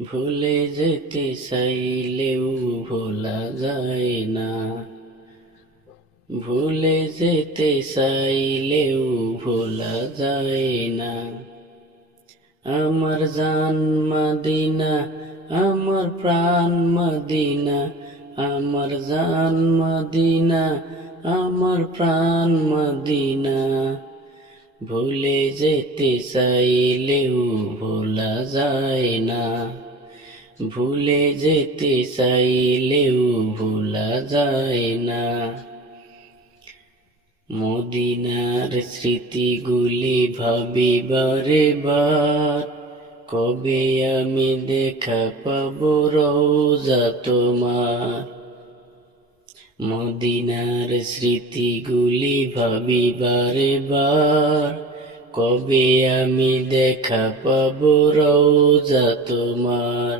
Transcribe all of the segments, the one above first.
ভুলে যেতে চাইলেও ভোলা যায় না, ভুলে যেতে চাইলেও ভোলা যায় না। আমার জান মদিনা, আমার প্রাণ মদিনা, আমার জান মদিনা, আমার প্রাণ মদিনা। ভুলে যেতে চাইলেও ভোলা যায় না, ভুলে যেতে চাইলেও ভোলা যায় না। মদিনার স্মৃতিগুলি ভাবি বারে বার, কবে আমি দেখা পাবো রওজা তোমার। মদিনার স্মৃতিগুলি ভাবি বারে বার, কবে আমি দেখা পাবো রওজা তোমার।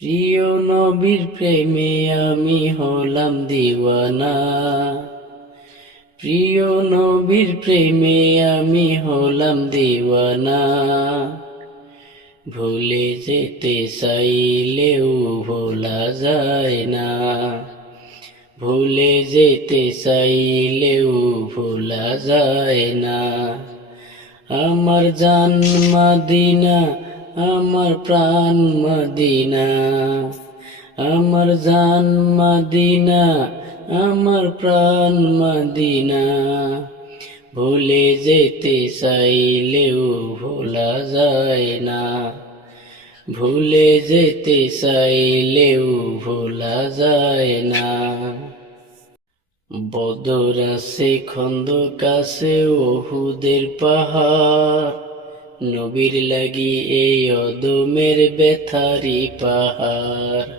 প্রিয় নবীর প্রেমে আমি হলাম দিওয়ানা, প্রিয় নবীর প্রেমে আমি হলাম দিওয়ানা। ভুলে যেতে চাইলেও ভোলা যায় না, ভুলে যেতে চাইলেও ভোলা যায় না। আমার জান মদিনা, আমার প্রাণ মদিনা, আমার জান মদিনা, আমার প্রাণ মদিনা। ভুলে যেতে চাইলেও ভোলা যায় না, ভুলে যেতে চাইলেও ভোলা যায় না। বদর আছে, খন্দক আছে, উহুদের পাহাড়, নবীর লাগি এই অদমের ব্যথারি পাহাড়।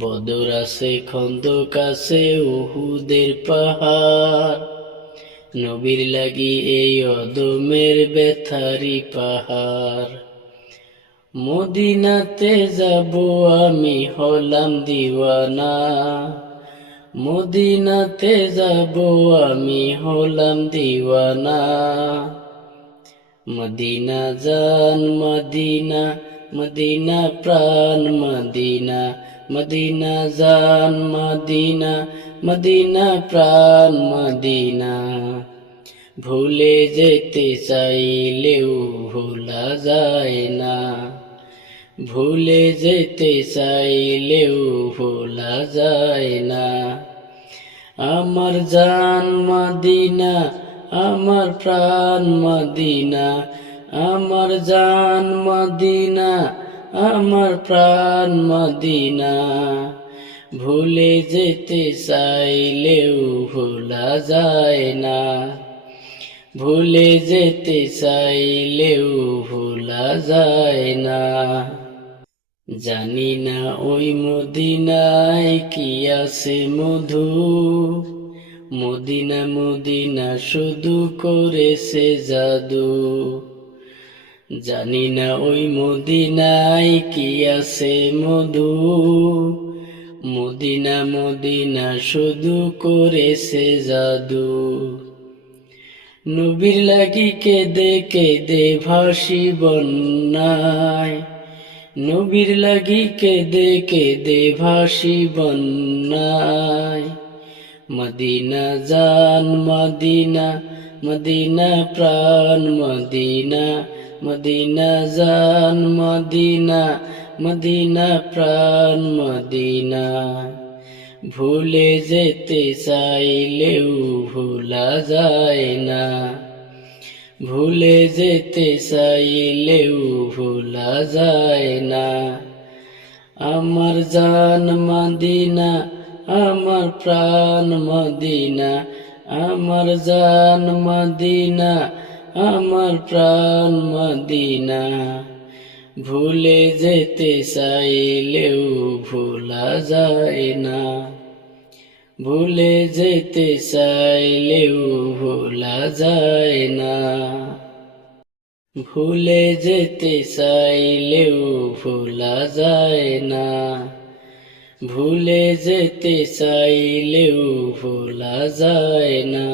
বদর আছে, খন্দক আছে, উহুদের পাহাড়, নবীর লাগি এই অদমের ব্যথারি পাহাড়। মদিনাতে যাব আমি হলাম দিওয়ানা, মদিনাতে যাব আমি হলাম দিওয়ানা। মদিনা জান মদিনা, মদিনা প্রাণ মদিনা, মদিনা জান মদিনা, মদিনা প্রাণ মদিনা। ভুলে যেতে চাইলেও ভোলা যায় না, ভুলে যেতে চাইলেও ভোলা যায় না। আমার জান মদিনা, আমার প্রাণ মদিনা, আমার জান মদিনা, আমার প্রাণ মদিনা। ভুলে যেতে চাইলেও ভোলা যায় না, ভুলে যেতে চাইলেও ভোলা যায় না। জানি না ওই মদিনায় কি আছে মধু, মদিনা মদিনা শুধু করেছে জাদু। জানি না ওই মদিনায় কি আছে মধু, মদিনা মদিনা শুধু করেছে জাদু। নবীর লাগি কেঁদে কেঁদে ভাসি বন্যায়, নবীর লাগি কেঁদে কেঁদে ভাসি বন্যায়। মদিনা জান মদিনা, মদিনা প্রাণ মদিনা, মদিনা জান মদিনা, মদিনা প্রাণ মদিনা। ভুলে যেতে চাইলেও ভোলা যায় না, ভুলে যেতে চাইলেও ভোলা যায় না। আমার জান মদিনা, আমার প্রাণ মদিনা, আমার জান মদিনা, আমার প্রাণ মদিনা। ভুলে যেতে চাইলেও ভোলা যায় না, ভুলে যেতে চাইলেও ভোলা যায় না, ভুলে যেতে চাইলেও ভোলা যায় না, ভুলে যেতে চাইলেও ভোলা যায় না।